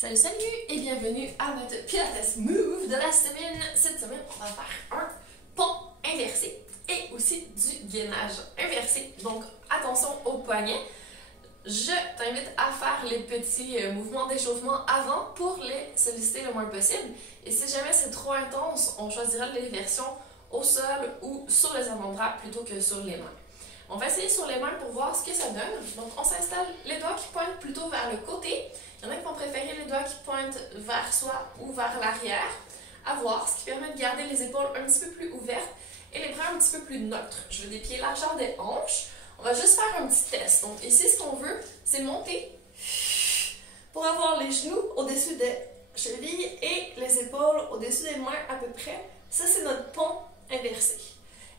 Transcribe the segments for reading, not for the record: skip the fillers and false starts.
Salut, salut et bienvenue à notre Pilates Move de la semaine. Cette semaine, on va faire un pont inversé et aussi du gainage inversé. Donc, attention aux poignets. Je t'invite à faire les petits mouvements d'échauffement avant pour les solliciter le moins possible. Et si jamais c'est trop intense, on choisira les versions au sol ou sur les avant-bras plutôt que sur les mains. On va essayer sur les mains pour voir ce que ça donne. Donc, on s'installe les doigts qui pointent plutôt vers le côté. Il y en a qui vont préférer les doigts qui pointent vers soi ou vers l'arrière. À voir, ce qui permet de garder les épaules un petit peu plus ouvertes et les bras un petit peu plus neutres. Je veux des pieds largeur des hanches. On va juste faire un petit test. Donc, ici, ce qu'on veut, c'est monter pour avoir les genoux au-dessus des chevilles et les épaules au-dessus des mains à peu près. Ça, c'est notre pont inversé.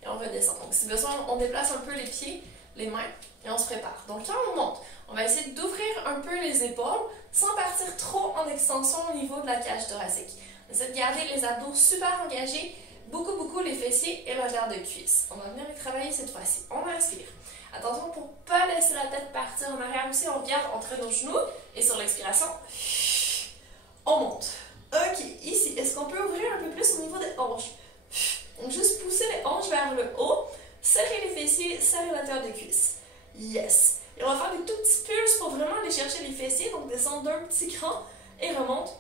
Et on redescend. Donc, si besoin, on déplace un peu les pieds, les mains, et on se prépare. Donc, quand on monte, on va essayer d'ouvrir un peu les épaules sans partir trop en extension au niveau de la cage thoracique. On essaie de garder les abdos super engagés, beaucoup les fessiers et l'arrière de cuisse. On va venir les travailler cette fois-ci. On inspire. Attention pour ne pas laisser la tête partir en arrière aussi. On regarde entre nos genoux et sur l'expiration, on monte. Ok, ici, est-ce qu'on peut ouvrir un peu plus au niveau des hanches? Donc, juste pousser les hanches vers le haut, serrer les fessiers, serrer l'arrière de cuisse. Yes! Et on va faire des tout petits pulses pour vraiment aller chercher les fessiers, donc descendre d'un petit cran et remonte.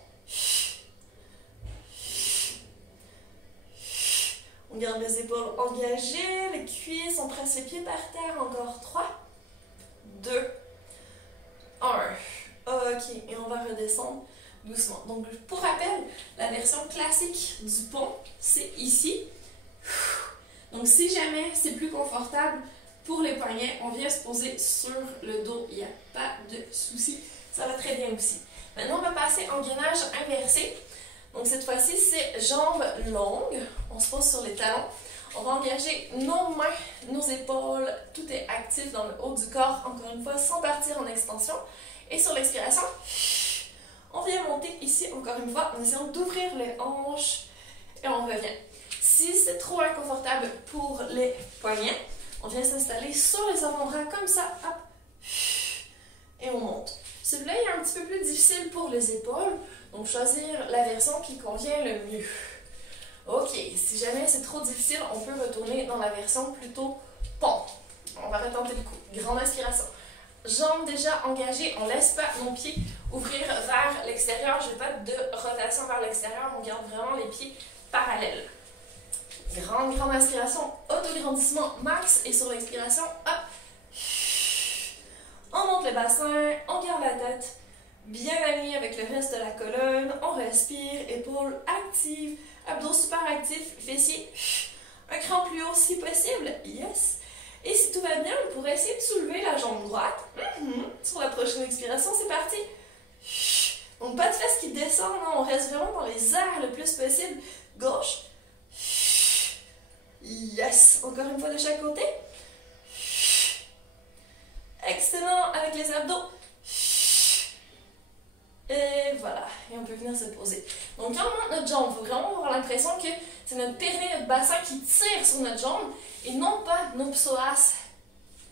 On garde les épaules engagées, les cuisses, on presse les pieds par terre, encore 3, 2, 1. Ok, et on va redescendre doucement. Donc, pour rappel, la version classique du pont, c'est ici. Donc, si jamais c'est plus confortable pour les poignets, on vient se poser sur le dos. Il n'y a pas de souci. Ça va très bien aussi. Maintenant, on va passer en gainage inversé. Donc, cette fois-ci, c'est jambes longues. On se pose sur les talons. On va engager nos mains, nos épaules. Tout est actif dans le haut du corps, encore une fois, sans partir en extension. Et sur l'expiration, on vient monter ici, encore une fois, en essayant d'ouvrir les hanches. Et on revient. Si c'est trop inconfortable pour les poignets, on vient s'installer sur les avant-bras comme ça, hop, et on monte. Celui-là est un petit peu plus difficile pour les épaules, donc choisir la version qui convient le mieux. Ok, si jamais c'est trop difficile, on peut retourner dans la version plutôt pont. On va retenter le coup. Grande inspiration. Jambes déjà engagées, on ne laisse pas nos pieds ouvrir vers l'extérieur. Je n'ai pas de rotation vers l'extérieur, on garde vraiment les pieds parallèles. Grande inspiration, autograndissement max et sur l'expiration, hop. On monte le bassin, on garde la tête bien alignée avec le reste de la colonne, on respire, épaules actives, abdos super actifs, fessiers un cran plus haut si possible, yes. Et si tout va bien, on pourrait essayer de soulever la jambe droite. Sur la prochaine expiration, c'est parti. Donc pas de fesses qui descendent, non, on reste vraiment dans les airs le plus possible. Gauche. Yes! Encore une fois de chaque côté. Excellent avec les abdos. Et voilà. Et on peut venir se poser. Donc quand on monte notre jambe, il faut vraiment avoir l'impression que c'est notre périnée, notre bassin qui tire sur notre jambe et non pas nos psoas.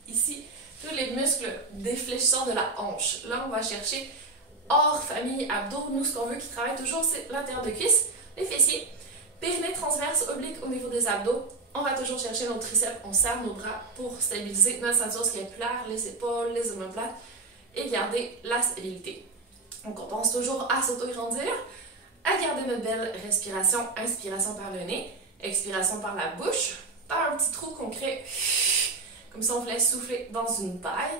Ici, tous les muscles défléchissants de la hanche. Là, on va chercher hors famille abdos. Nous, ce qu'on veut qui travaille toujours, c'est l'intérieur de cuisse, les fessiers, périnée transverse oblique au niveau des abdos. On va toujours chercher nos triceps, on serre nos bras pour stabiliser notre ceinture scapulaire, les épaules, les omoplates et garder la stabilité. Donc on pense toujours à s'autograndir, à garder notre belle respiration, inspiration par le nez, expiration par la bouche, par un petit trou qu'on crée, comme ça on vous laisse souffler dans une paille.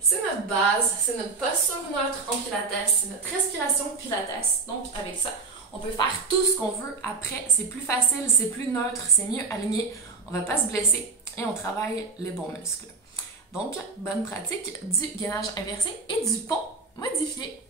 C'est notre base, c'est notre posture neutre en pilates, c'est notre respiration pilates. Donc avec ça, on peut faire tout ce qu'on veut. Après, c'est plus facile, c'est plus neutre, c'est mieux aligné. On ne va pas se blesser et on travaille les bons muscles. Donc, bonne pratique du gainage inversé et du pont modifié.